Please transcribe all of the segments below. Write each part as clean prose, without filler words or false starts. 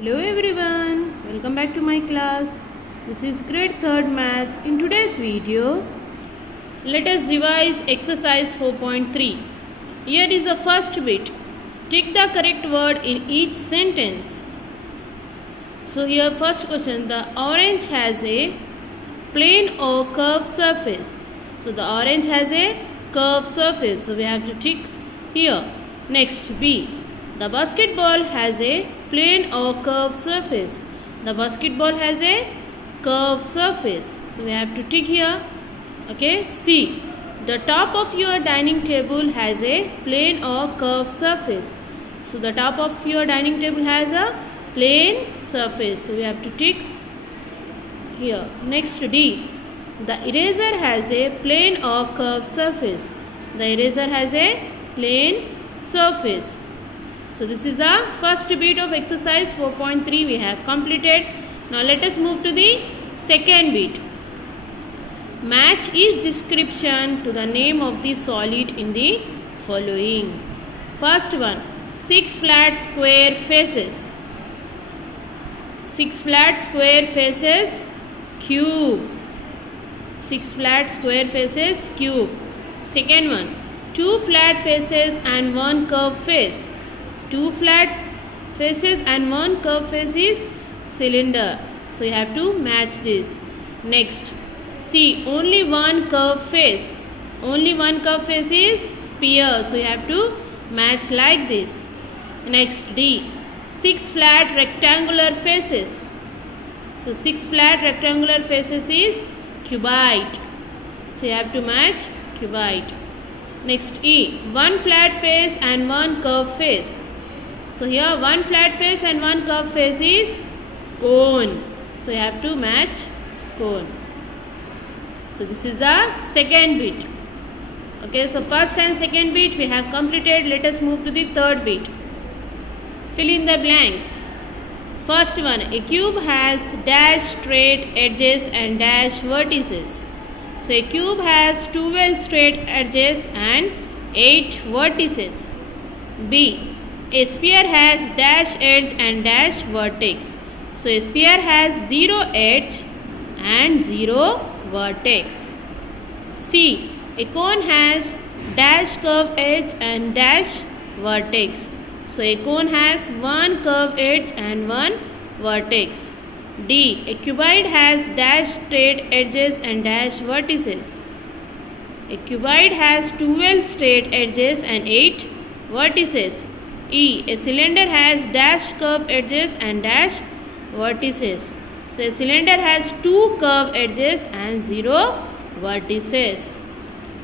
Hello everyone, welcome back to my class. This is grade 3rd math. In today's video, let us revise exercise 4.3. Here is the first bit. Tick the correct word in each sentence. So here first question, the orange has a plane or curved surface. So the orange has a curved surface. So we have to tick here. Next, B. The basketball has a plane or curved surface. The basketball has a curved surface. So we have to tick here. Okay. C. The top of your dining table has a plane or curved surface. So the top of your dining table has a plane surface. So we have to tick here. Next, D. The eraser has a plane or curved surface. The eraser has a plane surface. So this is our first bit of exercise 4.3 we have completed. Now let us move to the second bit. Match each description to the name of the solid in the following. First one, 6 flat square faces. 6 flat square faces, cube. 6 flat square faces, cube. Second one, 2 flat faces and 1 curved face. 2 flat faces and 1 curved face is cylinder. So you have to match this. Next, C. Only 1 curved face. Only 1 curved face is sphere. So you have to match like this. Next, D. 6 flat rectangular faces. So 6 flat rectangular faces is cuboid. So you have to match cuboid. Next, E. 1 flat face and 1 curved face. So here 1 flat face and 1 curved face is cone. So you have to match cone. So this is the second bit. Okay, so first and second bit we have completed. Let us move to the third bit. Fill in the blanks. First one, a cube has dash straight edges and dash vertices. So a cube has 12 straight edges and 8 vertices. B. A sphere has dash edge and dash vertex. So a sphere has 0 edge and 0 vertex. C. A cone has dash curved edge and dash vertex. So a cone has 1 curved edge and 1 vertex. D. A cuboid has dash straight edges and dash vertices. A cuboid has 12 straight edges and 8 vertices. E. A cylinder has dash curved edges and dash vertices. So a cylinder has 2 curved edges and 0 vertices.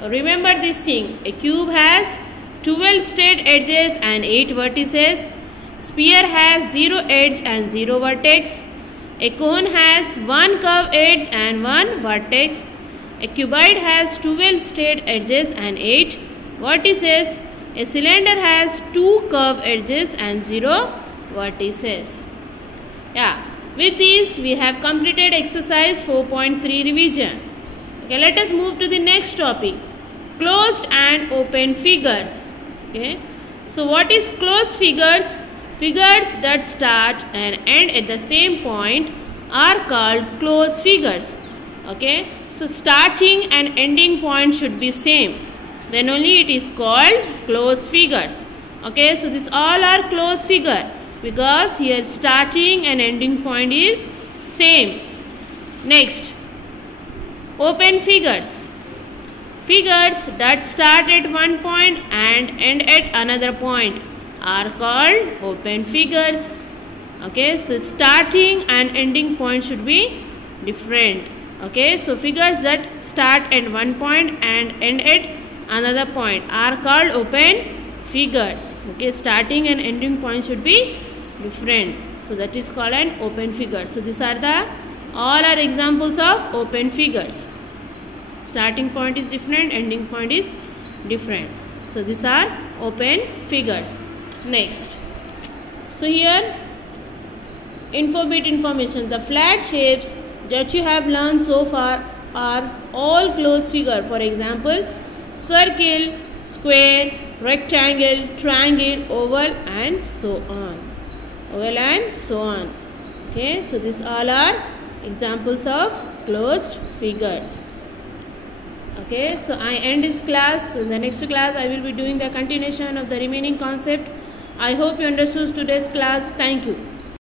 Remember this thing. A cube has 12 straight edges and 8 vertices. Sphere has 0 edge and 0 vertex. A cone has 1 curved edge and 1 vertex. A cuboid has 12 straight edges and 8 vertices. A cylinder has 2 curved edges and 0 vertices. Yeah, with this we have completed exercise 4.3 revision. Okay, let us move to the next topic. Closed and open figures. Okay, so what is closed figures? Figures that start and end at the same point are called closed figures. Okay, so starting and ending point should be same. Then only it is called closed figures. Okay, so this all are closed figure because here starting and ending point is same. Next, open figures. Figures that start at one point and end at another point are called open figures. Okay, so starting and ending point should be different. Okay, so figures that start at one point and end at another point are called open figures. Okay, starting and ending point should be different. So that is called an open figure. So these are the all are examples of open figures. Starting point is different, ending point is different. So these are open figures. Next, so here info bit information. The flat shapes that you have learned so far are all closed figure. For example, circle, square, rectangle, triangle, oval and so on. oval and so on. Okay, so these all are examples of closed figures. Okay, so I end this class. So in the next class I will be doing the continuation of the remaining concept. I hope you understood today's class. Thank you.